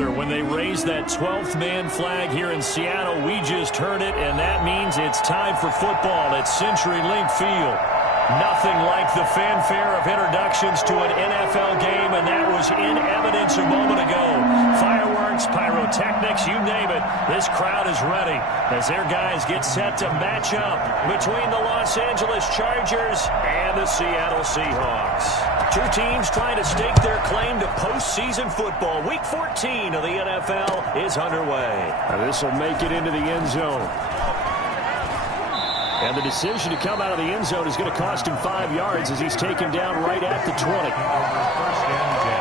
further when they raise that 12th man flag here in Seattle. We just heard it, and that means it's time for football at CenturyLink Field. Nothing like the fanfare of introductions to an NFL game, and that was in evidence a moment ago. Fireworks, pyrotechnics, you name it. This crowd is ready as their guys get set to match up between the Los Angeles Chargers and the Seattle Seahawks. Two teams trying to stake their claim to postseason football. Week 14 of the NFL is underway. This will make it into the end zone. And the decision to come out of the end zone is going to cost him 5 yards as he's taken down right at the 20. First and 10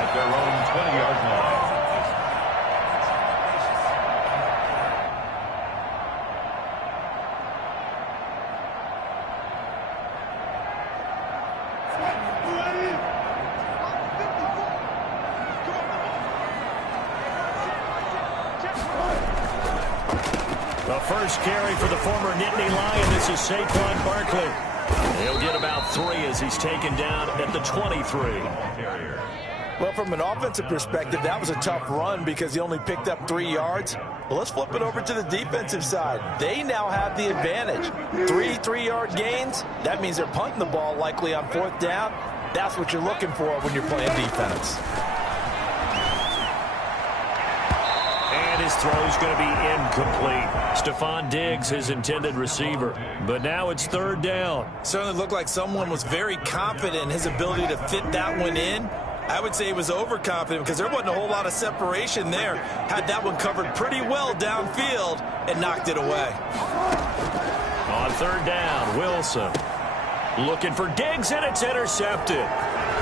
at their own 20-yard line. The first carry for the former Nittany Lion. This is Saquon Barkley. He'll get about 3 as he's taken down at the 23. Well, from an offensive perspective, that was a tough run because he only picked up 3 yards. Well, let's flip it over to the defensive side. They now have the advantage. 3 3-yard gains. That means they're punting the ball likely on 4th down. That's what you're looking for when you're playing defense. His throw is going to be incomplete. Stephon Diggs, his intended receiver. But now it's 3rd down. Certainly looked like someone was very confident in his ability to fit that one in. I would say he was overconfident because there wasn't a whole lot of separation there. Had that one covered pretty well downfield and knocked it away. On 3rd down, Wilson looking for Diggs, and it's intercepted.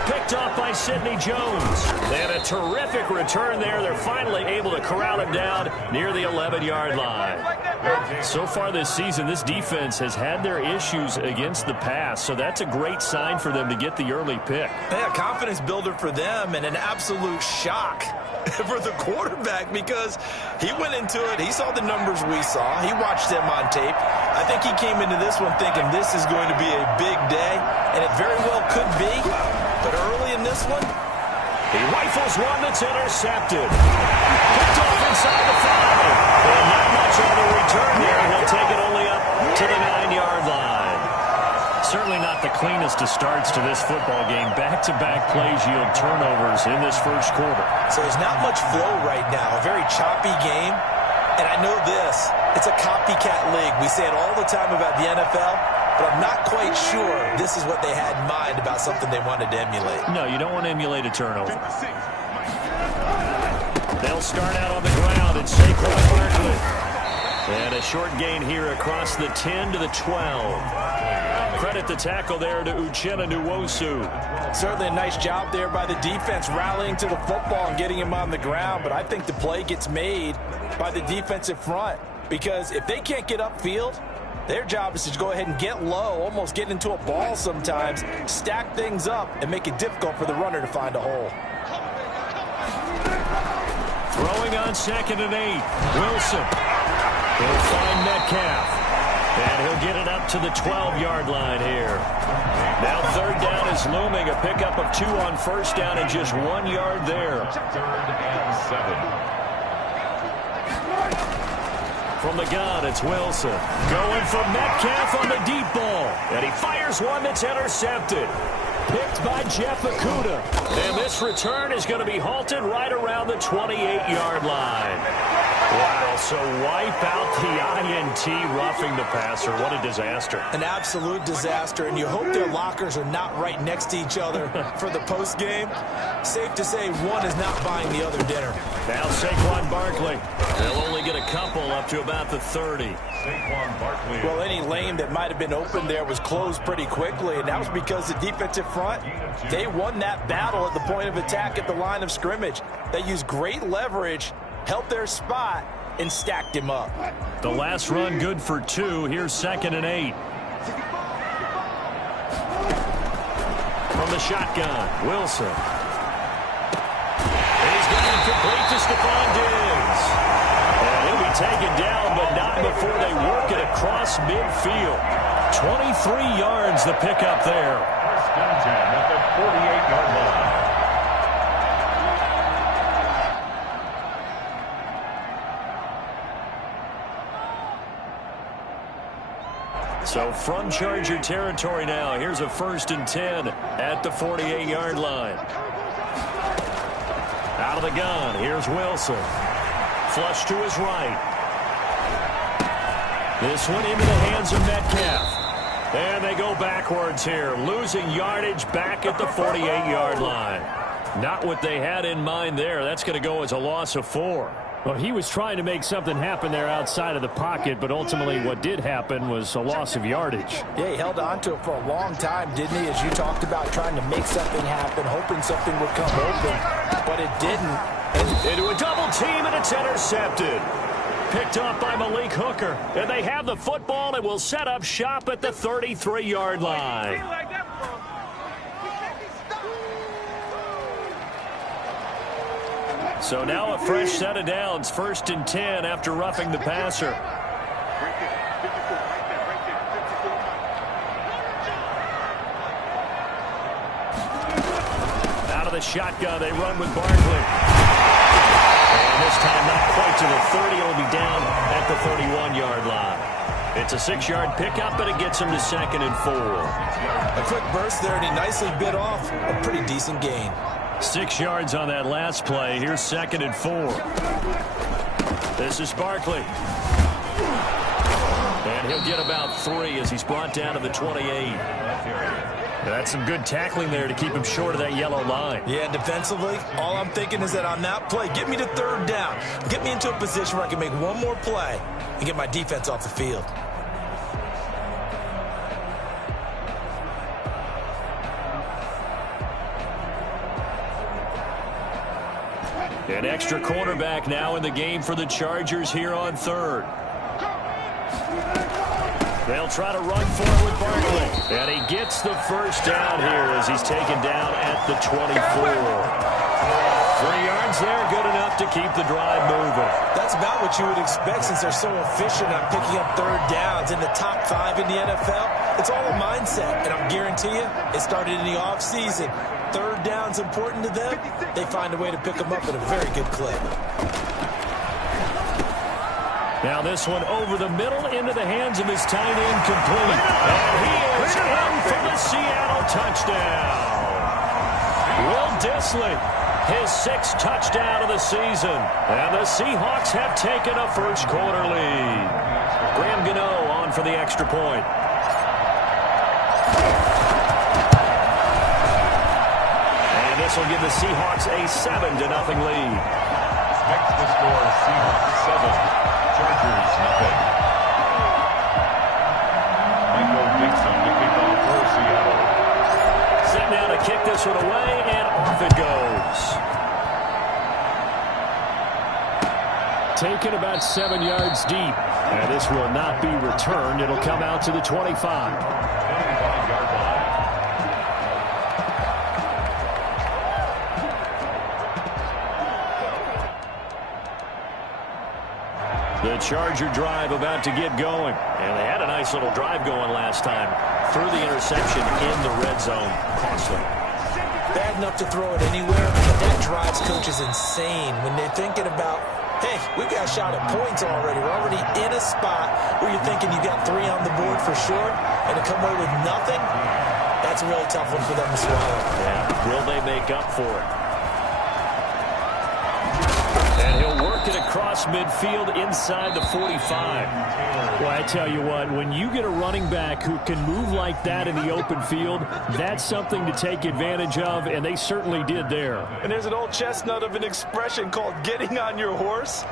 Picked off by Sidney Jones. And a terrific return there. They're finally able to corral him down near the 11-yard line. So far this season, this defense has had their issues against the pass, so that's a great sign for them to get the early pick. Yeah, confidence builder for them and an absolute shock for the quarterback because he went into it. He saw the numbers we saw. He watched them on tape. I think he came into this one thinking this is going to be a big day, and it very well could be. But early in this one, he rifles one that's intercepted. Picked off inside the 5. And not much on the return there. He'll take it only up to the 9-yard line. Certainly not the cleanest of starts to this football game. Back-to-back plays yield turnovers in this first quarter. So there's not much flow right now. A very choppy game. And I know this. It's a copycat league. We say it all the time about the NFL. But I'm not quite sure this is what they had in mind about something they wanted to emulate. No, you don't want to emulate a turnover. They'll start out on the ground. It's Saquon Barkley. And a short gain here across the 10 to the 12. Credit the tackle there to Uchenna Nwosu. Certainly a nice job there by the defense rallying to the football and getting him on the ground. But I think the play gets made by the defensive front because if they can't get upfield, their job is to go ahead and get low, almost get into a ball sometimes, stack things up, and make it difficult for the runner to find a hole. Throwing on 2nd and 8. Wilson. He'll find Metcalf. And he'll get it up to the 12-yard line here. Now 3rd down is looming. A pickup of 2 on 1st down and just 1 yard there. 3rd and 7. From the gun, it's Wilson. Going for Metcalf on the deep ball. And he fires one that's intercepted. Picked by Jeff Okudah. And this return is going to be halted right around the 28-yard line. Wow, so wipe out the INT roughing the passer. What a disaster. An absolute disaster, and you hope their lockers are not right next to each other for the postgame. Safe to say one is not buying the other dinner. Now Saquon Barkley. They'll only get a couple up to about the 30. Saquon Barkley. Well, any lane that might have been open there was closed pretty quickly, and that was because the defensive front, they won that battle at the point of attack at the line of scrimmage. They used great leverage, held their spot, and stacked him up. The last run good for 2. Here's 2nd and 8. From the shotgun, Wilson. And he's going to complete to Stephon Diggs. And he'll be taken down, but not before they work it across midfield. 23 yards the pickup there. First and 10 at the 48-yard line. So from Charger territory now, here's a 1st and 10 at the 48-yard line. Out of the gun, here's Wilson. Flush to his right. This one into the hands of Metcalf. And they go backwards here, losing yardage back at the 48-yard line. Not what they had in mind there. That's going to go as a loss of 4. Well, he was trying to make something happen there outside of the pocket, but ultimately what did happen was a loss of yardage. Yeah, he held on to it for a long time, didn't he? As you talked about, trying to make something happen, hoping something would come open, but it didn't. Into a double team, and it's intercepted. Picked up by Malik Hooker. And they have the football and will set up shop at the 33-yard line. So now a fresh set of downs. 1st and 10 after roughing the passer. Out of the shotgun, they run with Barkley. And this time not quite to the 30. It'll be down at the 31-yard line. It's a 6-yard pickup, but it gets him to 2nd and 4. A quick burst there, and he nicely bit off a pretty decent gain. 6 yards on that last play. Here's 2nd and 4. This is Barkley. And he'll get about 3 as he's brought down to the 28. That's some good tackling there to keep him short of that yellow line. Yeah, defensively, all I'm thinking is that on that play, get me to 3rd down. Get me into a position where I can make one more play and get my defense off the field. An extra cornerback now in the game for the Chargers here on 3rd. They'll try to run for it with Barkley. And he gets the 1st down here as he's taken down at the 24. 3 yards there, good enough to keep the drive moving. That's about what you would expect since they're so efficient on picking up 3rd downs in the top 5 in the NFL. It's all a mindset, and I guarantee you, it started in the offseason. 3rd down's important to them. They find a way to pick them up at a very good clip. Now this one over the middle into the hands of his tight end, complete. And he is in for the Seattle touchdown. Will Dissly, his 6th touchdown of the season. And the Seahawks have taken a first-quarter lead. Graham Gano on for the extra point. And this will give the Seahawks a 7-0 lead. Next to score, Seahawks 7. Chargers, nothing. Michael Dixon to kick off for Seattle. Set now to kick this one away, and off it goes. Taken about 7 yards deep. And this will not be returned. It'll come out to the 25. 25-yard line. The Charger drive about to get going. And they had a nice little drive going last time. Threw the interception in the red zone. Costly. Bad enough to throw it anywhere, but that drives coaches insane when they're thinking about, hey, we've got a shot at points already. We're already in a spot where you're thinking you got 3 on the board for sure, and to come away with nothing, that's a really tough one for them to swallow. Yeah. Will they make up for it? And he'll work it across midfield inside the 45. Well, I tell you what, when you get a running back who can move like that in the open field, that's something to take advantage of, and they certainly did there. And there's an old chestnut of an expression called getting on your horse.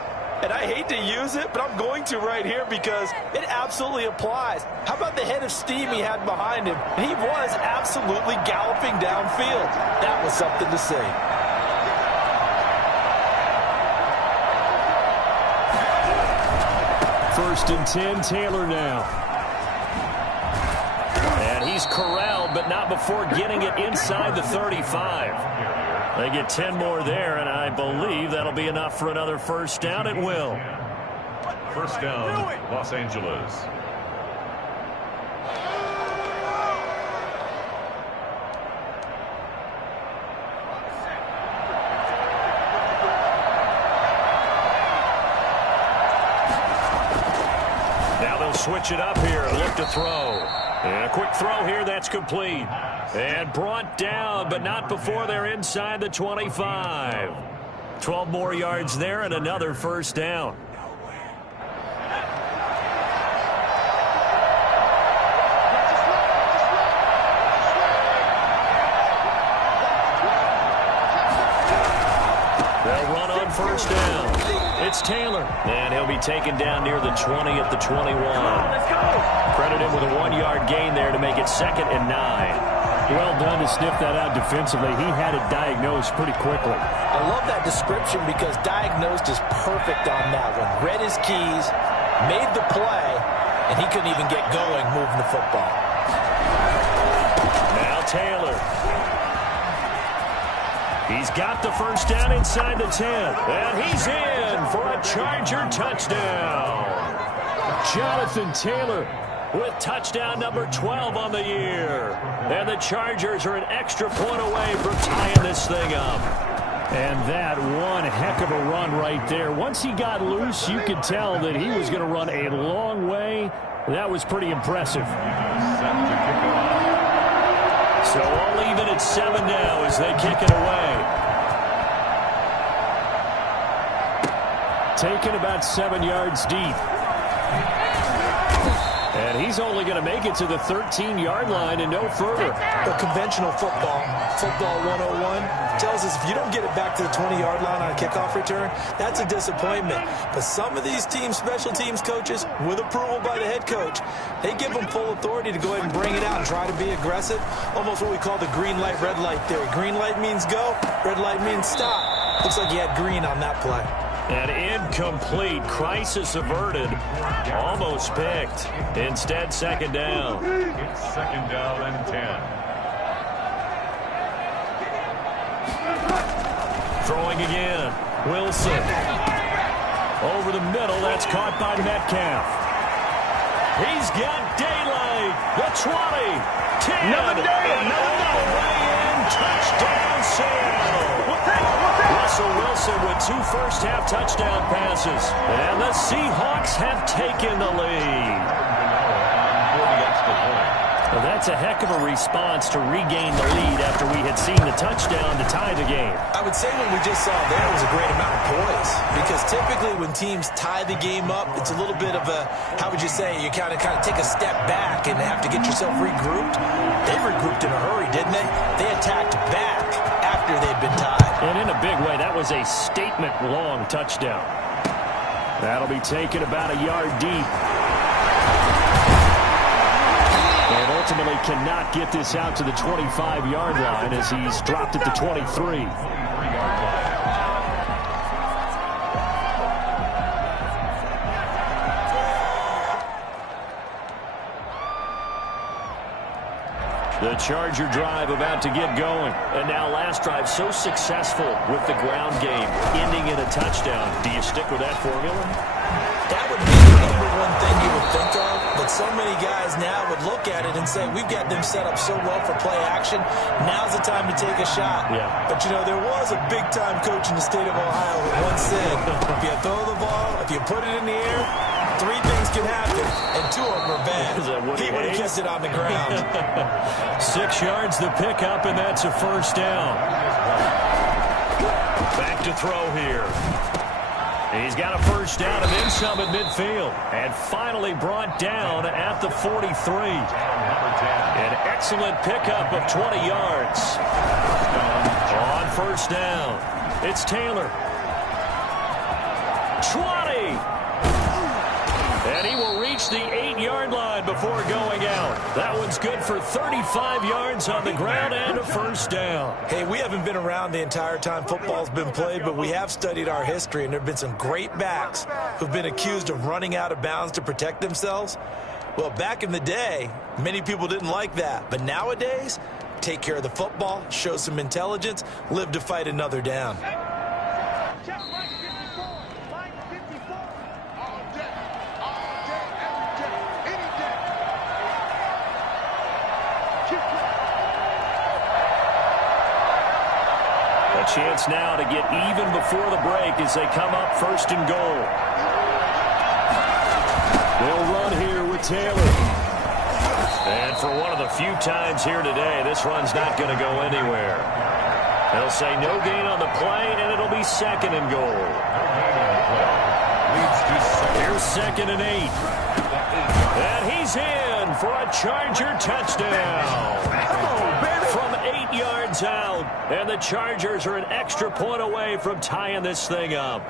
And I hate to use it, but I'm going to right here because it absolutely applies. How about the head of steam he had behind him? He was absolutely galloping downfield. That was something to see. First and 10, Taylor now. And he's corralled, but not before getting it inside the 35. They get 10 more there, and I believe that'll be enough for another first down. It will. First down, Los Angeles. switch it up here. Look to throw. And a quick throw here. That's complete. And brought down, but not before they're inside the 25. 12 more yards there and another first down. They'll run on first down. It's Taylor. And he'll be taken down near the 20 at the 21. Credit him with a 1-yard gain there to make it 2nd and 9. Well done to sniff that out defensively. He had it diagnosed pretty quickly. I love that description because diagnosed is perfect on that one. Read his keys, made the play, and he couldn't even get going moving the football. Now Taylor. He's got the first down inside the 10. And he's in for a Charger touchdown. Jonathan Taylor with touchdown number 12 on the year. And the Chargers are an extra point away from tying this thing up. And that one heck of a run right there. Once he got loose, you could tell that he was going to run a long way. That was pretty impressive. So all even at 7 now as they kick it away. Taken about 7 yards deep. And he's only going to make it to the 13-yard line and no further. The conventional football 101, tells us if you don't get it back to the 20-yard line on a kickoff return, that's a disappointment. But some of these special teams coaches, with approval by the head coach, they give them full authority to go ahead and bring it out and try to be aggressive. Almost what we call the green light, red light theory. Green light means go, red light means stop. Looks like you had green on that play. An incomplete. Crisis averted. Almost picked. Instead, 2nd down. It's 2nd down and 10. Throwing again. Wilson. Over the middle. That's caught by Metcalf. He's got daylight. The 20. 10. Another way in. Touchdown, Seattle. Russell Wilson with 2 first-half touchdown passes. And the Seahawks have taken the lead. Well, that's a heck of a response to regain the lead after we had seen the touchdown to tie the game. I would say what we just saw there was a great amount of poise, because typically when teams tie the game up, it's a little bit of a, how would you say, you kind of take a step back and have to get yourself regrouped. They regrouped in a hurry, didn't they? They attacked back after they'd been tied. And in a big way, that was a statement-long touchdown. That'll be taken about a yard deep. And ultimately cannot get this out to the 25-yard line as he's dropped it to 23. The Charger drive about to get going. And now last drive so successful with the ground game, ending in a touchdown. Do you stick with that formula? That would be the number one thing you would think of. But so many guys now would look at it and say, we've got them set up so well for play action. Now's the time to take a shot. Yeah. But, you know, there was a big-time coach in the state of Ohio who once said, if you throw the ball, if you put it in the air, 3 things can happen, and 2 of them are bad. He would have kept it on the ground. 6 yards the pickup, and that's a first down. Back to throw here. He's got a first down and then some at midfield. And finally brought down at the 43. An excellent pickup of 20 yards. On first down, it's Taylor. 20! And he will reach the 8-yard line before going out. That one's good for 35 yards on the ground and a first down. Hey, we haven't been around the entire time football's been played, but we have studied our history, and there have been some great backs who've been accused of running out of bounds to protect themselves. Well, back in the day, many people didn't like that. But nowadays, take care of the football, show some intelligence, live to fight another down. Chance now to get even before the break as they come up 1st and goal. They'll run here with Taylor. And for one of the few times here today, this run's not going to go anywhere. They'll say no gain on the play, and it'll be 2nd and goal. Here's 2nd and 8. And he's in for a Charger touchdown. From 8 yards out. And the Chargers are an extra point away from tying this thing up.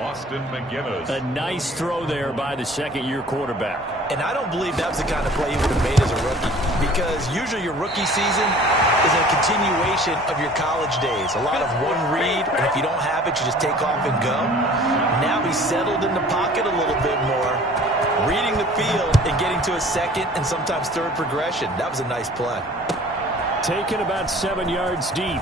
Austin McGinnis. A nice throw there by the second-year quarterback. And I don't believe that was the kind of play he would have made as a rookie, because usually your rookie season is a continuation of your college days. A lot of one read, and if you don't have it, you just take off and go. Now he's settled in the pocket a little bit more, reading the field and getting to a second and sometimes third progression. That was a nice play. Taken about 7 yards deep.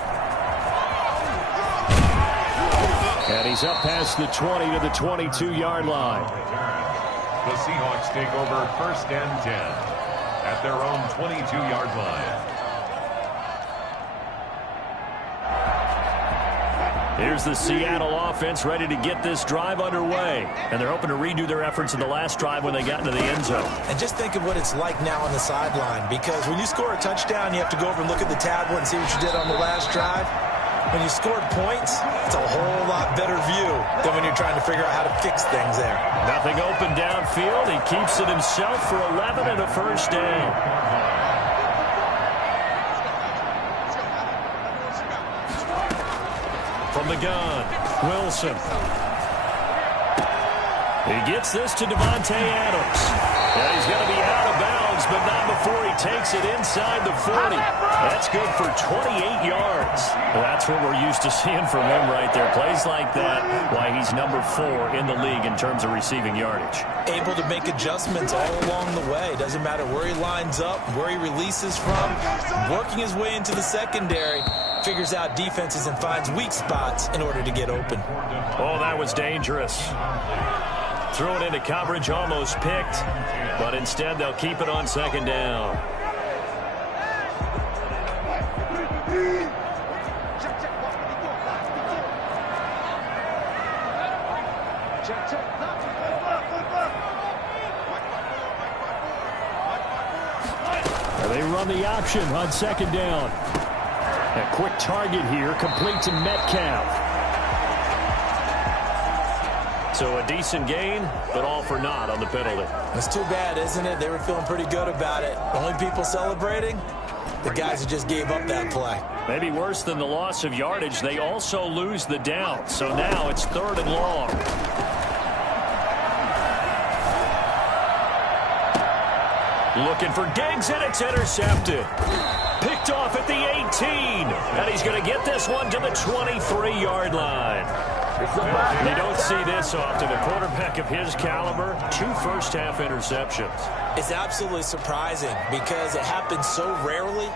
And he's up past the 20 to the 22-yard line. The Seahawks take over 1st and 10 at their own 22-yard line. Here's the Seattle offense ready to get this drive underway. And they're hoping to redo their efforts in the last drive when they got into the end zone. And just think of what it's like now on the sideline, because when you score a touchdown, you have to go over and look at the tablet and see what you did on the last drive. When you scored points, it's a whole lot better view than when you're trying to figure out how to fix things there. Nothing open downfield. He keeps it himself for 11 and a 1st down. From the gun, Wilson. He gets this to Devontae Adams. And he's going to be out of bounds, but not before he takes it inside the 40. That's good for 28 yards. That's what we're used to seeing from him right there. Plays like that, why he's number 4 in the league in terms of receiving yardage. Able to make adjustments all along the way. Doesn't matter where he lines up, where he releases from. Working his way into the secondary. Figures out defenses and finds weak spots in order to get open. Oh, that was dangerous. Threw it into coverage, almost picked, but instead they'll keep it on 2nd down. They run the option on 2nd down. A quick target here, complete to Metcalf. So a decent gain, but all for naught on the penalty. It's too bad, isn't it? They were feeling pretty good about it. Only people celebrating, the guys who just gave up that play. Maybe worse than the loss of yardage, they also lose the down. So now it's 3rd and long. Looking for Diggs, and it's intercepted. Picked off at the 18. And he's going to get this one to the 23-yard line. You don't see this often. A quarterback of his caliber, 2 first-half interceptions. It's absolutely surprising because it happens so rarely.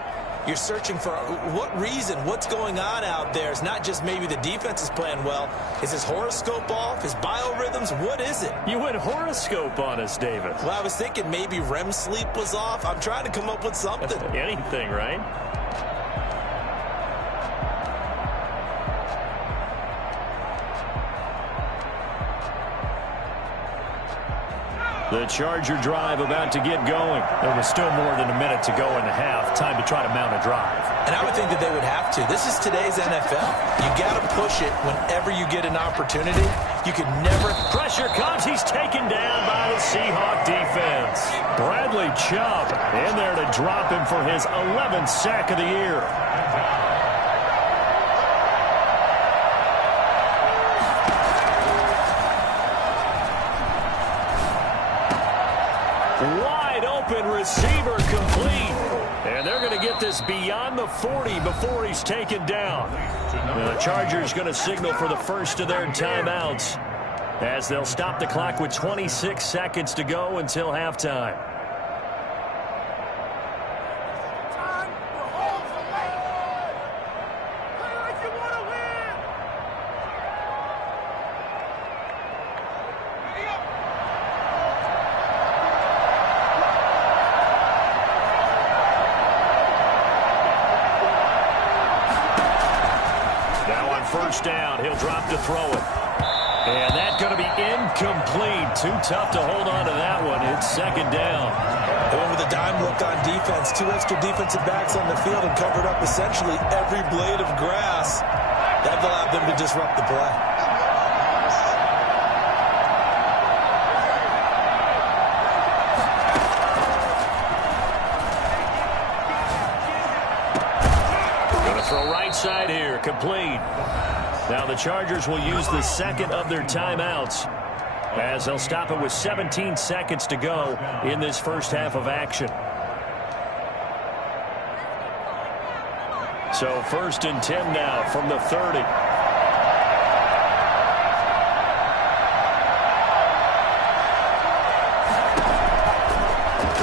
You're searching for what reason, what's going on out there. It's not just maybe the defense is playing well. Is his horoscope off? His biorhythms? What is it? You went horoscope on us, David. Well, I was thinking maybe REM sleep was off. I'm trying to come up with something. Anything, right? The Charger drive about to get going. There was still more than a minute to go in the half. Time to try to mount a drive. And I would think that they would have to. This is today's NFL. You got to push it whenever you get an opportunity. You could never. Pressure comes. He's taken down by the Seahawk defense. Bradley Chubb in there to drop him for his 11th sack of the year. Wide open receiver complete. And they're going to get this beyond the 40 before he's taken down. The Chargers going to signal for the first of their timeouts as they'll stop the clock with 26 seconds to go until halftime. First down, he'll drop to throw it. And that's going to be incomplete. Too tough to hold on to that one. It's second down. They went with a dime look on defense. 2 extra defensive backs on the field and covered up essentially every blade of grass. That allowed them to disrupt the play. Going to throw right side here. Complete. Now the Chargers will use the second of their timeouts as they'll stop it with 17 seconds to go in this first half of action. So 1st and 10 now from the 30.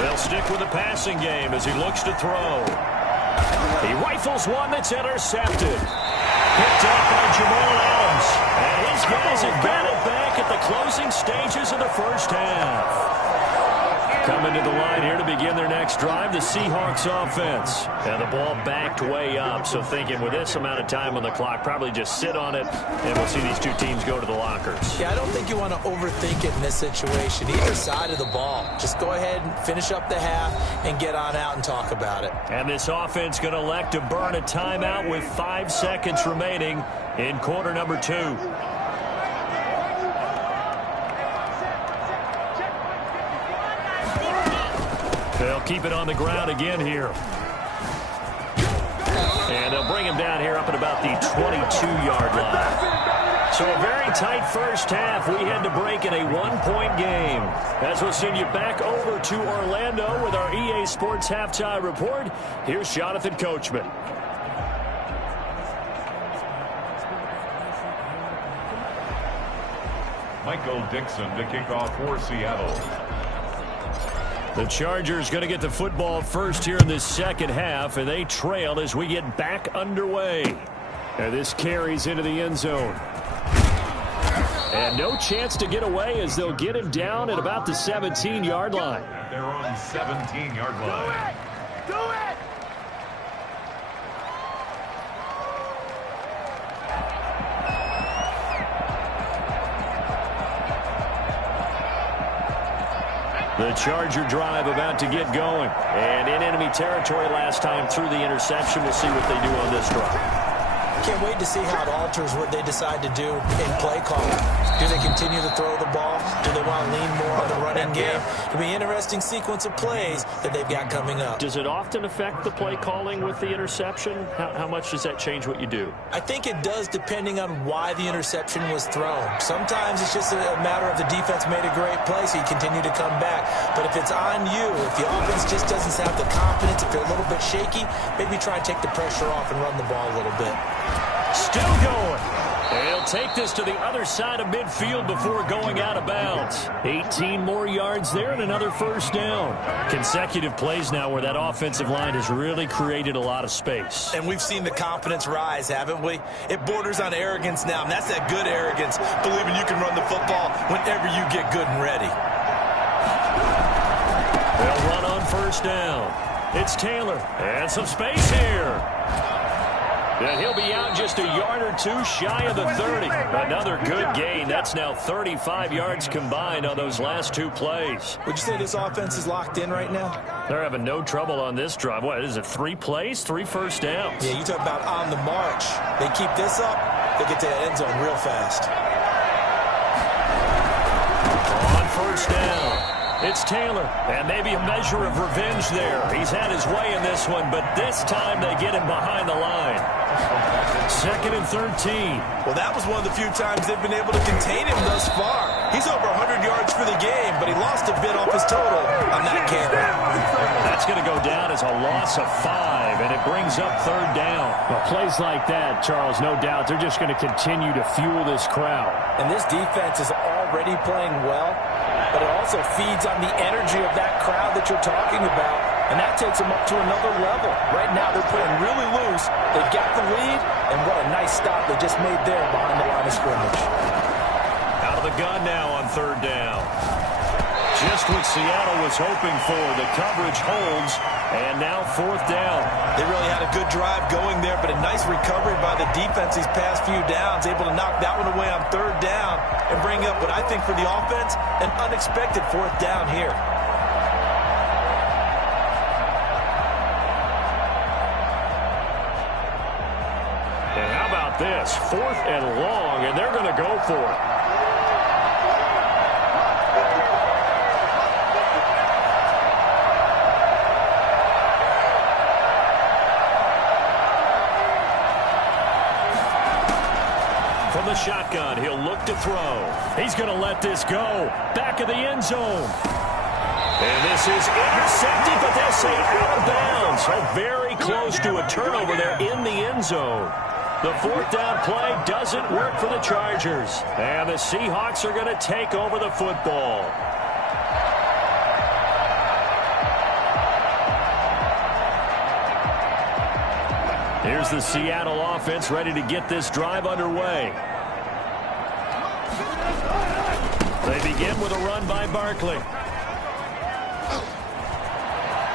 They'll stick with the passing game as he looks to throw. He rifles one that's intercepted. Picked up by Jamal Adams. And his guys have got it back at the closing stages of the first half. Coming to the line here to begin their next drive, the Seahawks offense. And the ball backed way up, so thinking with this amount of time on the clock, probably just sit on it, and we'll see these two teams go to the lockers. Yeah, I don't think you want to overthink it in this situation. Either side of the ball. Just go ahead and finish up the half and get on out and talk about it. And this offense going to elect to burn a timeout with 5 seconds remaining in quarter number 2. They'll keep it on the ground again here. And they'll bring him down here up at about the 22-yard line. So a very tight first half. We had to break in a 1-point game. As we'll send you back over to Orlando with our EA Sports Halftime Report, here's Jonathan Coachman. Michael Dixon to kick off for Seattle. The Chargers going to get the football first here in this second half, and they trail as we get back underway. And this carries into the end zone. And no chance to get away as they'll get him down at about the 17-yard line. At their own 17-yard line. Do it! The Charger drive about to get going. And in enemy territory last time through the interception. We'll see what they do on this drive. Can't wait to see how it alters what they decide to do in play calling. Do they continue to throw the ball? Do they want to lean more on the running game? It'll be an interesting sequence of plays that they've got coming up. Does it often affect the play calling with the interception? How much does that change what you do? I think it does depending on why the interception was thrown. Sometimes it's just a matter of the defense made a great play, so you continue to come back. But if it's on you, if the offense just doesn't have the confidence, if they're a little bit shaky, maybe try and take the pressure off and run the ball a little bit. Still going. They'll take this to the other side of midfield before going out of bounds. 18 more yards there and another first down. Consecutive plays now where that offensive line has really created a lot of space. And we've seen the confidence rise, haven't we? It borders on arrogance now, and that's that good arrogance, believing you can run the football whenever you get good and ready. They'll run on first down. It's Taylor. And some space here. And he'll be out just a yard or two shy of the 30. Another good gain. That's now 35 yards combined on those last 2 plays. Would you say this offense is locked in right now? They're having no trouble on this drive. What is it, 3 plays, 3 first downs? Yeah, you talk about on the march. They keep this up, they'll get to that end zone real fast. On first down. It's Taylor, and maybe a measure of revenge there. He's had his way in this one, but this time they get him behind the line. 2nd and 13. Well, that was one of the few times they've been able to contain him thus far. He's over 100 yards for the game, but he lost a bit off his total on that carry. That's going to go down as a loss of 5, and it brings up 3rd down. Well, plays like that, Charles, no doubt, they're just going to continue to fuel this crowd. And this defense is already playing well, but it also feeds on the energy of that crowd that you're talking about, and that takes them up to another level. Right now, they're playing really loose. They've got the lead, and what a nice stop they just made there behind the line of scrimmage. Out of the gun now on 3rd down. Just what Seattle was hoping for. The coverage holds, and now 4th down. They really had a good drive going there, but a nice recovery by the defense these past few downs, able to knock that one away on 3rd down and bring up what I think for the offense, an unexpected 4th down here. And how about this? 4th and long, and they're going to go for it. From the shotgun, he'll look to throw. He's going to let this go. Back of the end zone. And this is intercepted, but they'll say out of bounds. So very close to a turnover there in the end zone. The 4th down play doesn't work for the Chargers. And the Seahawks are going to take over the football. Here's the Seattle offense ready to get this drive underway. They begin with a run by Barkley.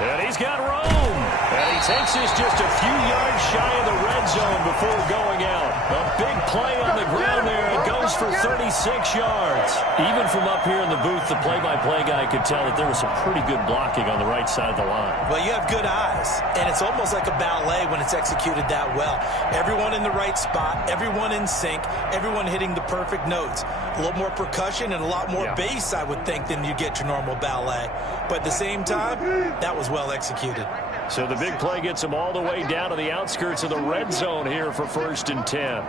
And he's got room. And he takes this just a few yards shy of the red zone before going out. A big play on the ground there. It goes for 36 yards. Even from up here in the booth, the play-by-play guy could tell that there was some pretty good blocking on the right side of the line. Well, you have good eyes, and it's almost like a ballet when it's executed that well. Everyone in the right spot, everyone in sync, everyone hitting the perfect notes. A little more percussion and a lot more bass, I would think, than you get your normal ballet. But at the same time, that was well executed. So the big play gets them all the way down to the outskirts of the red zone here for 1st and 10.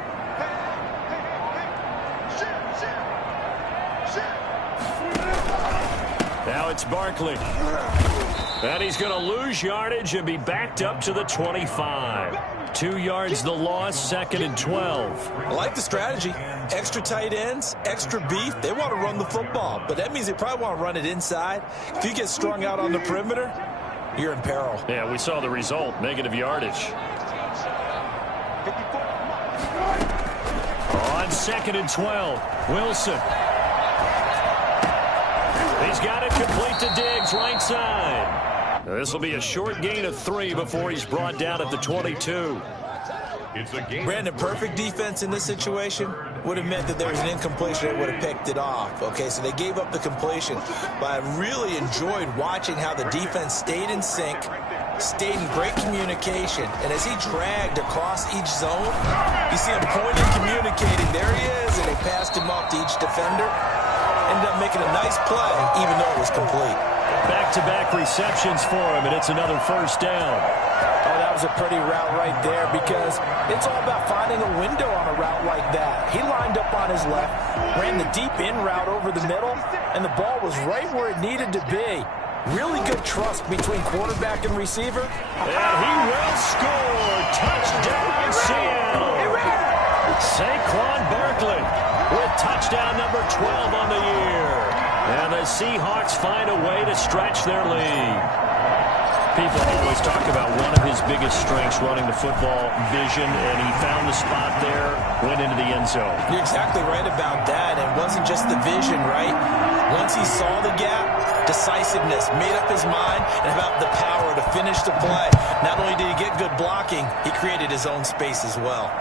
Now it's Barkley. And he's going to lose yardage and be backed up to the 25. 2 yards the loss, 2nd and 12. I like the strategy. Extra tight ends, extra beef. They want to run the football, but that means they probably want to run it inside. If you get strung out on the perimeter, you're in peril. Yeah, we saw the result, negative yardage. On 2nd and 12, Wilson. He's got it complete to Diggs, right side. This will be a short gain of 3 before he's brought down at the 22. It's a game. Brandon, perfect defense in this situation would have meant that there was an incompletion. They would have picked it off. Okay, so they gave up the completion. But I really enjoyed watching how the defense stayed in sync, stayed in great communication. And as he dragged across each zone, you see him pointing, communicating. There he is, and they passed him off to each defender. Ended up making a nice play, even though it was complete. Back-to-back receptions for him, and it's another 1st down. Oh, that was a pretty route right there, because it's all about finding a window on a route like that. He lined up on his left, ran the deep in route over the middle, and the ball was right where it needed to be. Really good trust between quarterback and receiver. And he will score. Touchdown, Seattle. Saquon Barkley with touchdown number 12 on the year. And the Seahawks find a way to stretch their lead. People always talk about one of his biggest strengths, running the football, vision, and he found the spot there, went into the end zone. You're exactly right about that. It wasn't just the vision, right? Once he saw the gap, decisiveness, made up his mind, and about the power to finish the play. Not only did he get good blocking, he created his own space as well.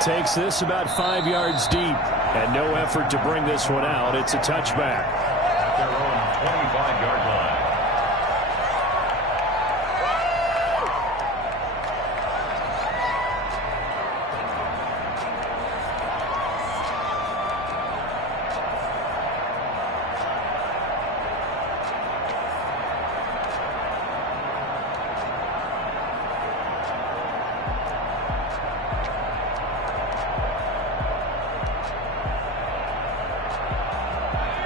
Takes this about 5 yards deep, and no effort to bring this one out. It's a touchback. At their own 25-yard line.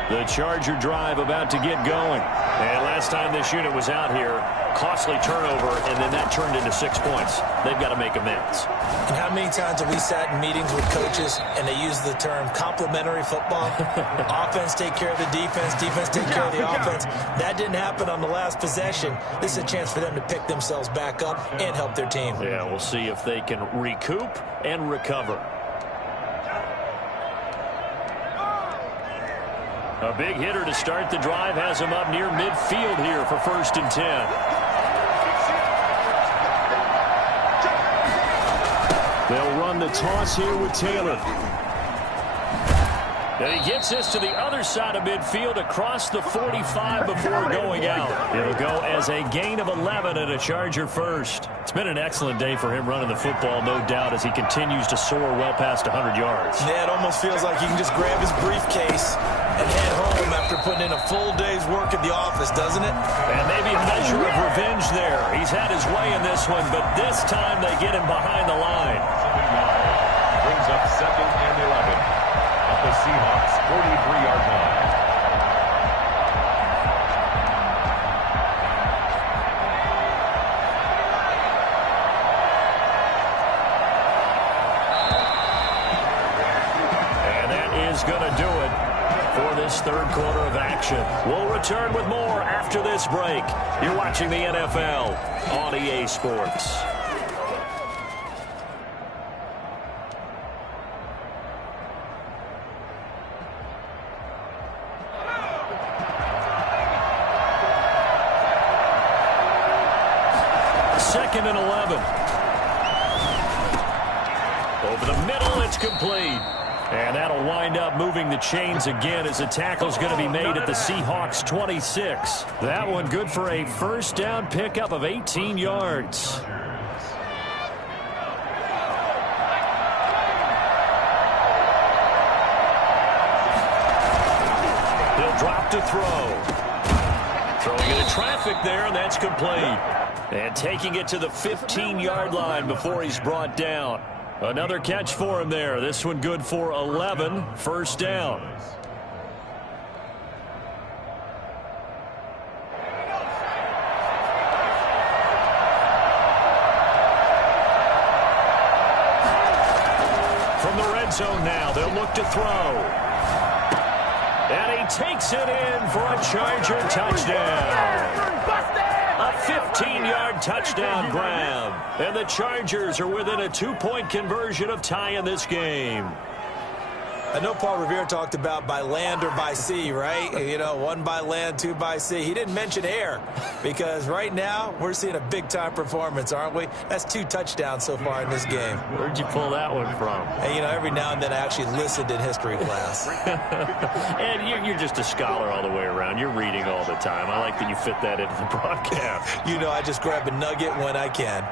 The Charger drive about to get going. And last time this unit was out here, costly turnover, and then that turned into 6 points. They've got to make amends. And how many times have we sat in meetings with coaches and they use the term complementary football? Offense take care of the defense, defense take care of the offense. That didn't happen on the last possession. This is a chance for them to pick themselves back up and help their team. Yeah, we'll see if they can recoup and recover. A big hitter to start the drive has him up near midfield here for 1st and 10. They'll run the toss here with Taylor. And he gets this to the other side of midfield across the 45 before going out. It'll go as a gain of 11 and a Charger first. It's been an excellent day for him running the football, no doubt, as he continues to soar well past 100 yards. Yeah, it almost feels like he can just grab his briefcase and head home after putting in a full day's work at the office, doesn't it? And maybe a measure of revenge there. He's had his way in this one, but this time they get him behind the line. Brings up 2nd and 11. At the Seahawks 43-yard line. And that is going to do it for this third quarter of action. We'll return with more after this break. You're watching the NFL on EA Sports. Second and 11. Over the middle, it's complete. And that'll wind up moving the chains again as the tackle's going to be made at the Seahawks 26. That one good for a first down pickup of 18 yards. He'll drop to throw. Throwing into traffic there, and that's complete. And taking it to the 15-yard line before he's brought down. Another catch for him there. This one good for 11. First down. From the red zone now, they'll look to throw. And he takes it in for a Charger touchdown. A 15-yard touchdown grab. And the Chargers are within a 2-point conversion of tying this game. I know Paul Revere talked about by land or by sea, right? You know, 1 by land, 2 by sea. He didn't mention air because right now we're seeing a big-time performance, aren't we? That's 2 touchdowns so far in this game. Where'd you pull that one from? And, you know, every now and then I actually listened in history class. And you're just a scholar all the way around. You're reading all the time. I like that you fit that into the broadcast. You know, I just grab a nugget when I can.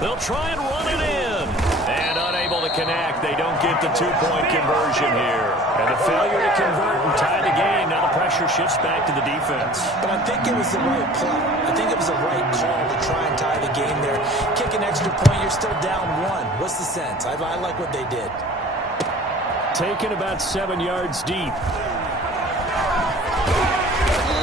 They'll try and run it in. And unable to connect. They don't get the 2-point conversion here. And a failure to convert and tie the game. Now the pressure shifts back to the defense. But I think it was the right play. I think it was the right call to try and tie the game there. Kick an extra point, you're still down 1. What's the sense? I like what they did. Taken about 7 yards deep.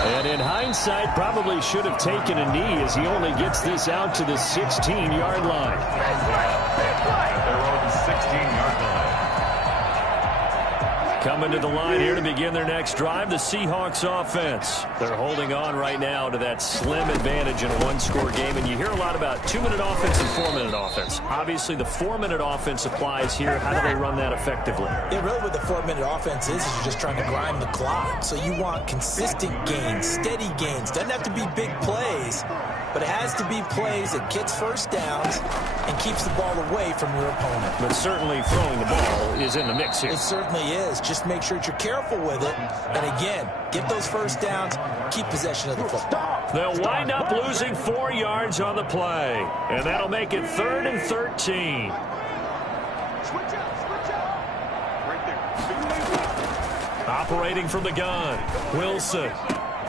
And in hindsight, probably should have taken a knee as he only gets this out to the 16-yard line. At their own 16-yard line. Coming to the line here to begin their next drive, the Seahawks offense. They're holding on right now to that slim advantage in a 1-score game. And you hear a lot about 2-minute offense and 4-minute offense. Obviously, the 4-minute offense applies here. How do they run that effectively? Yeah, really what the 4-minute offense is you're just trying to grind the clock. So you want consistent gains, steady gains. Doesn't have to be big plays, but it has to be plays that gets first downs and keeps the ball away from your opponent. But certainly throwing the ball is in the mix here. It certainly is. Just make sure that you're careful with it. And again, get those first downs, keep possession of the football. They'll wind up losing 4 yards on the play. And that'll make it 3rd and 13. Operating from the gun, Wilson.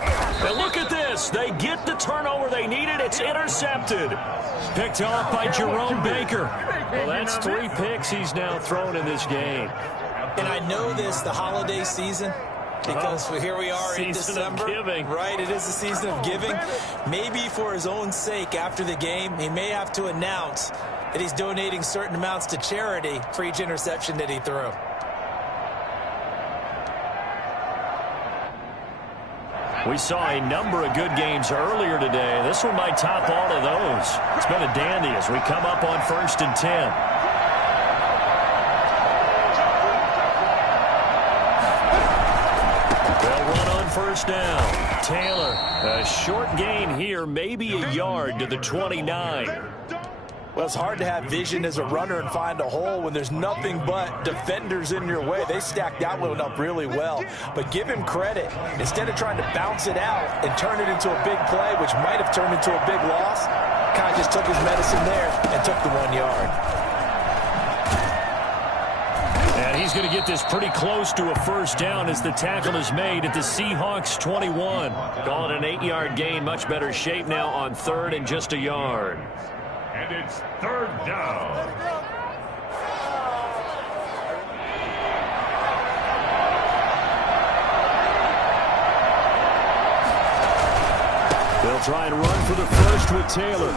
And look at this. They get the turnover they needed. It's intercepted. Picked off by Jerome Baker. Well, that's 3 picks he's now thrown in this game. And I know this, the holiday season, because here we are in December. Giving. Right, it is the season of giving. Maybe for his own sake after the game, he may have to announce that he's donating certain amounts to charity for each interception that he threw. We saw a number of good games earlier today. This one might top all of those. It's been a dandy as we come up on 1st and 10. They'll run on first down. Taylor, a short gain here, maybe a yard to the 29. Well, it's hard to have vision as a runner and find a hole when there's nothing but defenders in your way. They stacked that one up really well. But give him credit. Instead of trying to bounce it out and turn it into a big play, which might have turned into a big loss, kind of just took his medicine there and took the 1 yard. And he's going to get this pretty close to a first down as the tackle is made at the Seahawks 21. Call it an 8-yard gain. Much better shape now on third and just a yard. And it's third down. They'll try and run for the first with Taylor.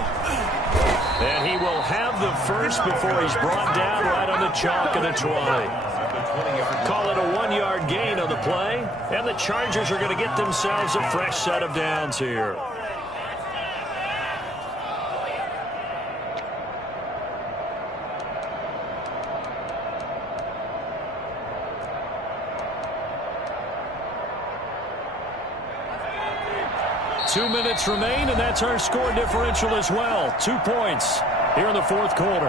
And he will have the first before he's brought down right on the chalk of the 20. Call it a 1-yard gain on the play. And the Chargers are going to get themselves a fresh set of downs here. Two minutes remain, and that's our score differential as well. 2 points here in the fourth quarter.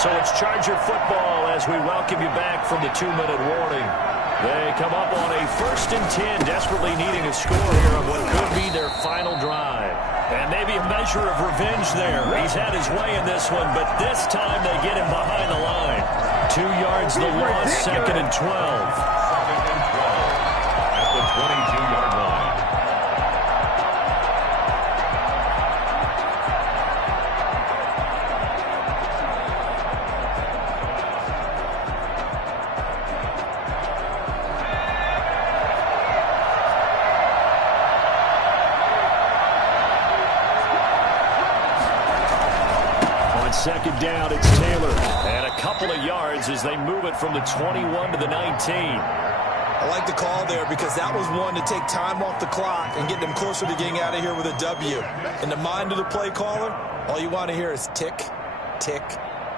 So it's Charger football as we welcome you back from the 2-minute warning. They come up on a 1st and 10, desperately needing a score here on what could be their final drive. And maybe a measure of revenge there. He's had his way in this one, but this time they get him behind the line. 2 yards the loss, 2nd and 12. At the 22-yard line. On 2nd down, it's Taylor. And a couple of yards as they move it from the 21 to the 19. I like the call there because that was one to take time off the clock and get them closer to getting out of here with a W. In the mind of the play caller, all you want to hear is tick, tick,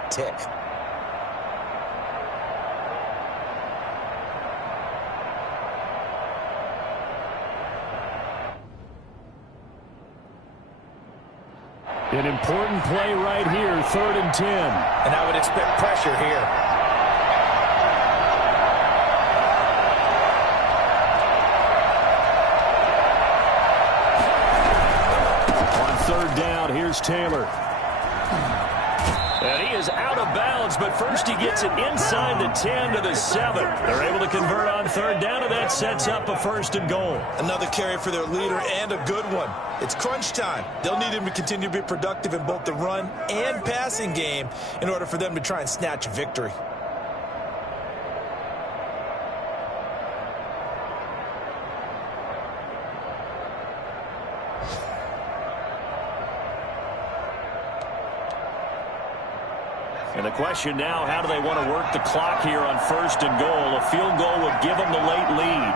tick. An important play right here, 3rd and 10. And I would expect pressure here. Here's Taylor. And he is out of bounds, but first he gets it inside the 10 to the 7. They're able to convert on 3rd down, and that sets up a 1st and goal. Another carry for their leader and a good one. It's crunch time. They'll need him to continue to be productive in both the run and passing game in order for them to try and snatch a victory. And the question now, how do they want to work the clock here on 1st and goal? A field goal would give them the late lead.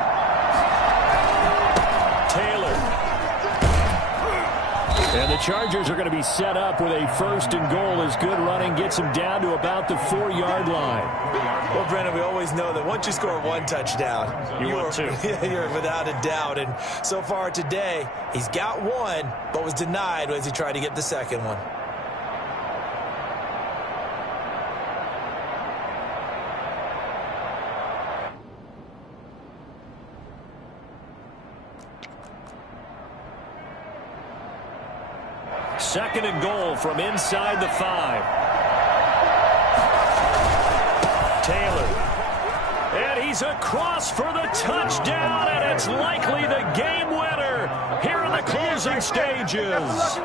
Taylor. And the Chargers are going to be set up with a 1st and goal as good running gets them down to about the 4-yard line. Well, Brennan, we always know that once you score one touchdown, you're without a doubt. And so far today, he's got one, but was denied as he tried to get the second one. Second and goal from inside the 5. Taylor. And he's across for the touchdown, and it's likely the game winner here in the closing stages.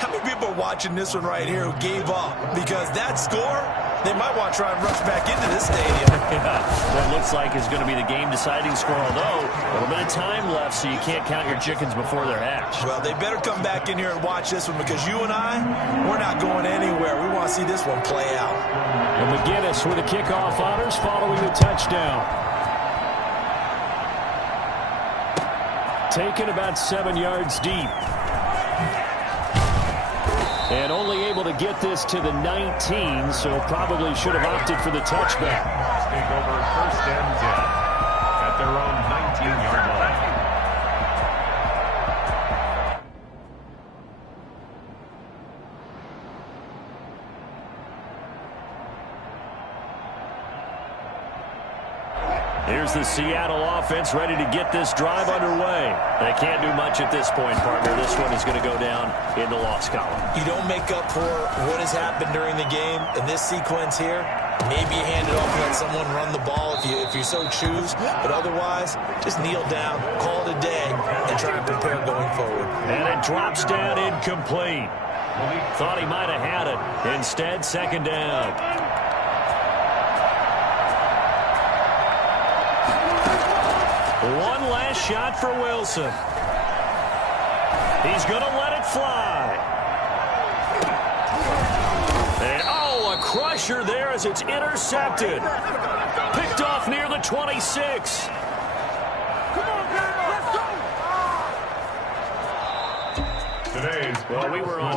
How many people are watching this one right here who gave up? Because that score, they might want to try and rush back into this stadium. Yeah, what looks like is going to be the game-deciding score, although a little bit of time left, so you can't count your chickens before they're hatched. Well, they better come back in here and watch this one because you and I, we're not going anywhere. We want to see this one play out. And McGinnis with the kickoff honors following the touchdown. Taken about 7 yards deep. And only able to get this to the 19, so probably should have opted for the touchback. Take over 1st and 10 at their own 19-yard line. Here's the Seattle offense ready to get this drive underway. They can't do much at this point, partner. This one is going to go down in the loss column. You don't make up for what has happened during the game in this sequence here. Maybe you hand it off and let someone run the ball if you so choose. But otherwise, just kneel down, call it a day, and try and prepare going forward. And it drops down incomplete. Thought he might have had it. Instead, second down. One last shot for Wilson. He's going to let it fly. And, oh, a crusher there as it's intercepted. Picked off near the 26. Today's Well, we were on